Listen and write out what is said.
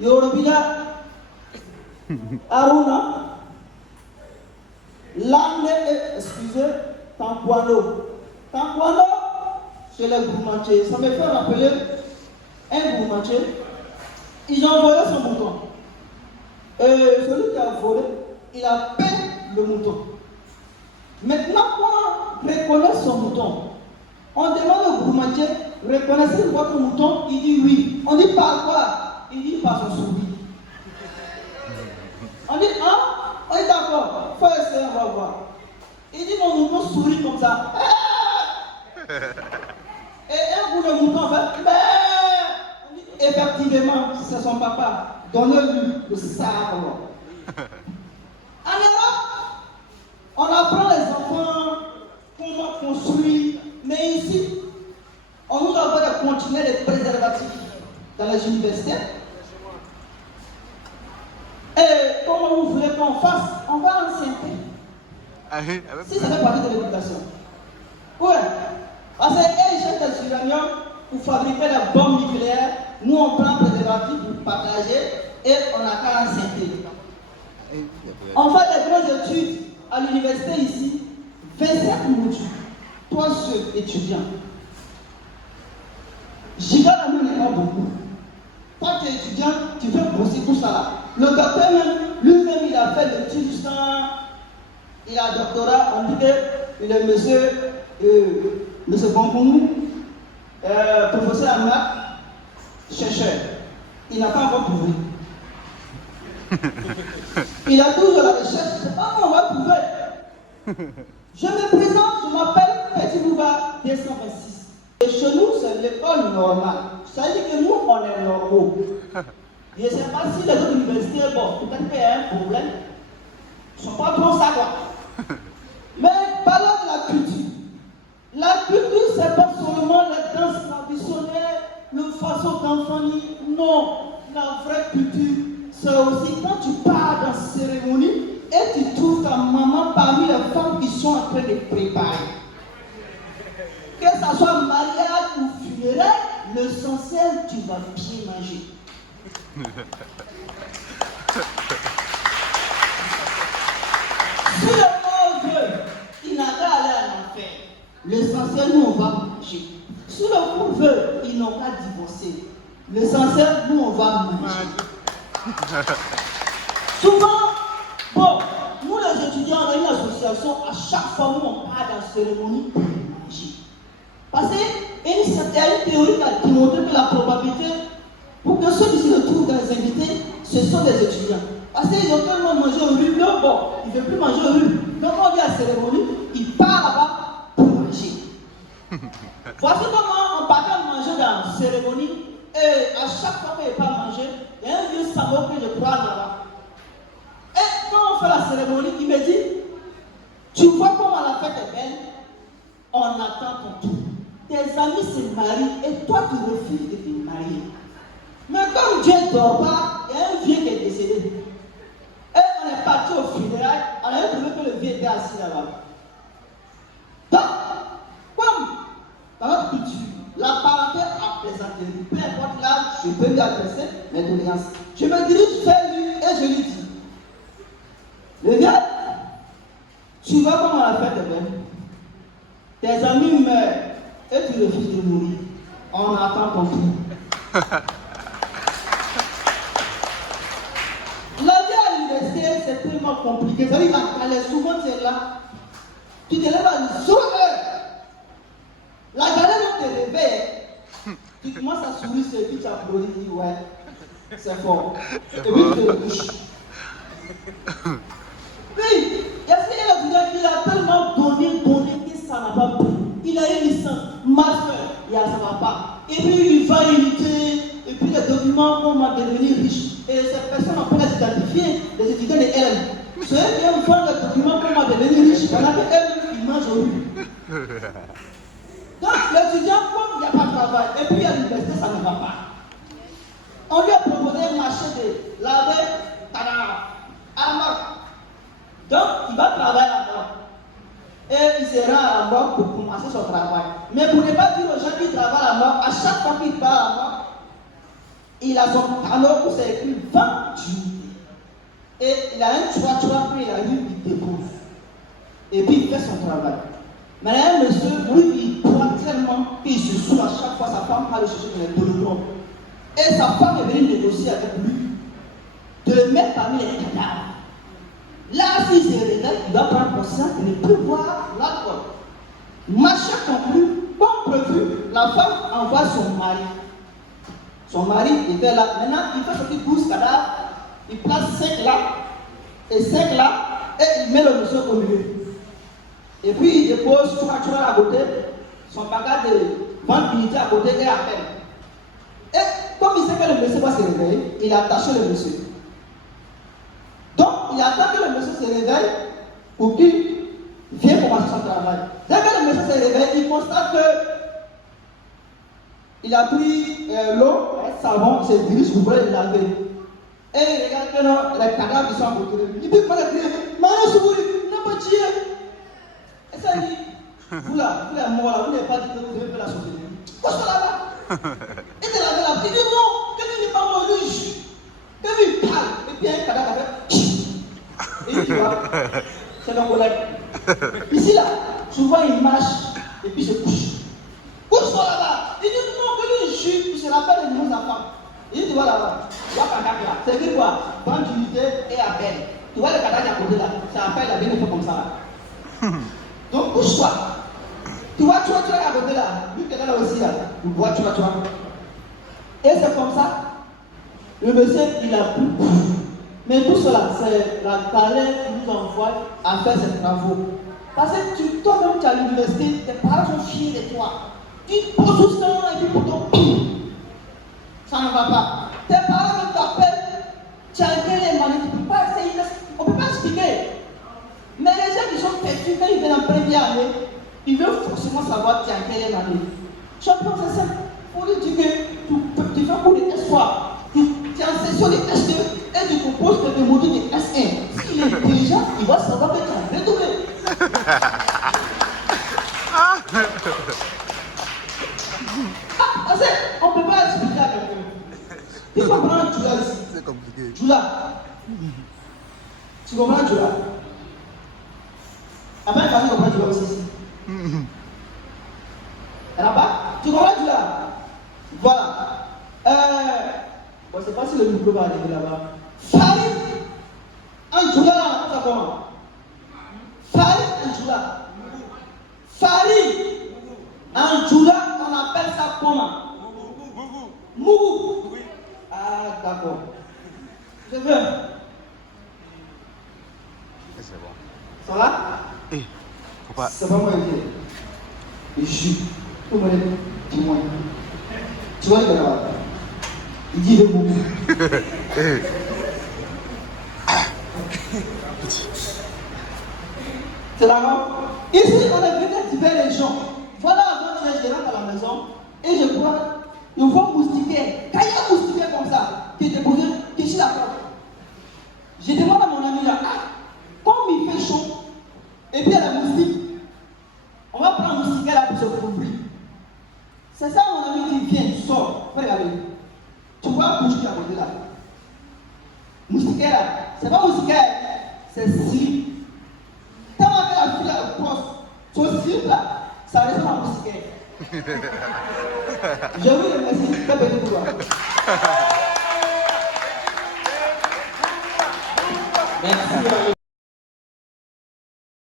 Yorobida, Aruna, l'âne, excusez, Tampuano. Tampuano, chez les Goumanché, ça me fait rappeler un Goumanché. Ils ont volé son mouton. Et celui qui a volé, il a peint le mouton. Maintenant, pour reconnaître son mouton, on demande au Goumanché, reconnaissez-vous votre mouton? Il dit oui. On dit par quoi? Il dit par son sourire. On dit ah, on est d'accord, faut essayer, on va voir. Il dit mon mouton sourit comme ça. Et un bout de mouton fait on dit effectivement, c'est son papa. Donnez-lui le sabre. En Europe, on apprend les enfants comment construire, mais ici, on nous envoie des conteneurs de préservatifs dans les universités. Et comment vous voulez qu'on fasse? On va enceinte. Si ça fait partie de l'éducation. Ouais. Parce qu'ils cherchent des uranium pour fabriquer la bombe nucléaire. Nous, on prend le préservatif pour partager et on n'a qu'à enceinter. On fait des grandes études à l'université ici. 27 modules. 3 seuls étudiants. Giga la n'est pas beaucoup. Quand tu es étudiant, tu veux bosser pour ça là. Le docteur même, lui-même, il a fait l'étude jusqu'à. Il a un doctorat, on dit qu'il est monsieur Bonpomou, professeur Amak, chercheur. Il n'a pas encore prouvé. Il a toujours la recherche, c'est pas comment on va prouver. Je me présente, je m'appelle Petit Bouba 226. Et chez nous, c'est l'école normale. Ça veut dire que nous, on est normaux. Je ne sais pas si les autres universités, bon, peut-être qu'il y a un problème. Ils ne sont pas trop ça, quoi. Mais parlons de la culture. La culture, ce n'est pas seulement la danse traditionnelle, le façon d'enfant. Non, la vraie culture, c'est aussi quand tu pars dans cette cérémonie et tu trouves ta maman parmi les femmes qui sont en train de préparer. Que ce soit mariage ou funéraire, l'essentiel, tu vas bien manger. Si le monde veut, il n'a qu'à aller à l'enfer. L'essentiel, nous, on va manger. Si le monde veut, ils n'ont qu'à divorcer. L'essentiel, nous, on va manger. Souvent, bon, nous les étudiants, on a une association, à chaque fois où on part dans la cérémonie pour manger. Parce qu'il y a une théorie qui a démontré que la probabilité pour que ceux qui se retrouvent dans les invités, ce sont des étudiants. Parce qu'ils ont tellement mangé au rue, donc bon, ils ne veulent plus manger au rue. Donc on vient à la cérémonie, ils partent là-bas pour manger. Voici comment on partait manger dans la cérémonie, et à chaque fois qu'il n'y a pas mangé, il y a un vieux sabot que je crois là-bas. Et quand on fait la cérémonie, il me dit, tu vois comment la fête est belle? On attend ton tour. Tes amis se marient et toi tu refuses de te marier. Mais comme Dieu ne dort pas, il y a un vieux qui est décédé. Et on est parti au funérailles, on a trouvé que le vieux était assis là-bas. Donc, comme dans notre culture, la parenté a plaisanté, peu importe l'âge, je peux lui adresser mes doléances. Je me dirige vers lui et je lui dis, le vieux, tu vois comment la fête est belle. Tes amis meurent et tu refuses de mourir. On attend ton tour. La vie à l'université, c'est tellement compliqué. Ça veut dire que souvent, c'est là. Tu te lèves à 0 heure. La galère te réveille. Tu commences à sourire, et puis tu applaudis, tu dis ouais, c'est fort. Et puis tu te recouches. Puis, il y a un étudiant qui a tellement donné que ça n'a pas pris. Il a une licence, master, ça ne va pas. Et puis il va imiter, et puis les documents vont devenir riches. Et ces personnes, on peut les identifier, les étudiants de LM. Ceux qui aiment faire les documents pour devenir riches, pendant qu'elles, ils mangent au riz. Donc l'étudiant, comme il n'y a pas de travail, et puis à l'université, ça ne va pas. On lui a proposé un marché de laver, à la mort. Donc il va travailler à la mort. Et il se rend à la mort pour commencer son travail. Mais pour ne pas dire aux gens qui travaillent à la mort, à chaque fois qu'il part à la mort, Il a son panneau où c'est écrit vente d'unité. Et il a un toit, puis il arrive, il dépose. Et puis il fait son travail. Mais là, un monsieur, lui, il croit tellement qu'il se saoule à chaque fois, sa femme va le chercher dans les bologons. Et sa femme est venue négocier avec lui de le mettre parmi les cadavres. Là, s'il se réveille, il doit prendre conscience de ne plus boire l'alcool. Machin conclu, comme prévu, la femme envoie son mari. Son mari était là. Maintenant, il fait sortir 12 cadavres, il place 5 là, et 5 là, et il met le monsieur au milieu. Et puis il dépose 3 à côté, son bagage de vente d'unité à côté et à peine. Et comme il sait que le monsieur va se réveiller, il a attaché le monsieur. Donc il attend que le monsieur se réveille pour qu'il vienne commencer son travail. Dès que le monsieur se réveille, il constate que il a pris l'eau, un savon, il se dirige pour le laver. Et il regarde que non, les cadavres qui sont à côté de lui. Il dit comment le crier, Maman Soubouli, n'a pas tué. Et ça dit, vous là, vous les morts là, vous n'avez pas dit que vous devez faire la société. Qu'est-ce que là-bas? Et de la vie, il dit non, quelqu'un n'est pas mort, lui, quelqu'un il parle, et puis un cadavre fait. Et il dit, c'est mon collègue. Ici là, souvent il marche, et puis il se couche. Couche-toi là-bas. Il dit non, que lui, il se rappelle les nouveaux enfants. Il dit, tu vois là-bas, tu vois cadavre là, c'est dit quoi? Vente d'unité et appel. Tu vois le cadavre à côté là, c'est appel, il a bien fait comme ça là. Donc couche-toi. Tu vois, tu es à côté là. Lui qui est là aussi là. Tu vois, tu vois. Et c'est comme ça. Le monsieur, il a pris. Mais tout cela, c'est la talent qui nous envoie à faire ces travaux. Parce que toi-même, tu es à l'université, tes parents sont fiers de toi. Tu poses tout ce temps et puis pourtant, ça ne va pas. Tes parents t'appellent, tu as été les manies, tu ne peux pas essayer, on ne peut pas expliquer. Mais les gens qui sont têtus, quand ils viennent en première année, ils veulent forcément savoir tiens, quelle est l'année. Champion, c'est ça. Il faut lui dire que tu fais pour les S3. Tu es en session de S2 et tu proposes des modules de S1. S'il est déjà, il va savoir que tu as redoublé. On ne peut pas expliquer à quelqu'un. Tu comprends Djoula ici? C'est compliqué. Djoula. Tu comprends Djoula? Après, tu comprends Djoula aussi ici. Et là-bas, tu comprends Djoula? Voilà. Bon, c'est pas si le micro va arriver là-bas. Farid, en Djoula, là, on comment? Farid en Djoula. Farid en Djoula, on appelle ça comment? Mougou. Ah, d'accord. Je veux. C'est bon. Ça va? Faut pas. C'est pas moi qui. Et je suis. Tout le monde est témoin. Tu vois, il est là-bas. Il dit le Mougou. C'est là-bas. Ici, on est venu libérer les gens. Voilà, avant je rentre à la maison et je crois. Je vois moustiquaire. Quand il y a un moustiquaire comme ça, qui est déposé, qui est sur la porte. Je demande à mon ami là, comme il fait chaud, et puis il y a la moustique, on va prendre un moustiquaire là pour se couvrir. C'est ça mon ami qui vient, tu sors, fais regarder. Tu vois un bouche qui est à côté là. Moustiquaire là, c'est pas moustiquaire, c'est slip. Quand on a la fille là au poste, son slip là, ça ressemble à un moustiquaire. Je vous remercie. Très belle pouvoir. Merci.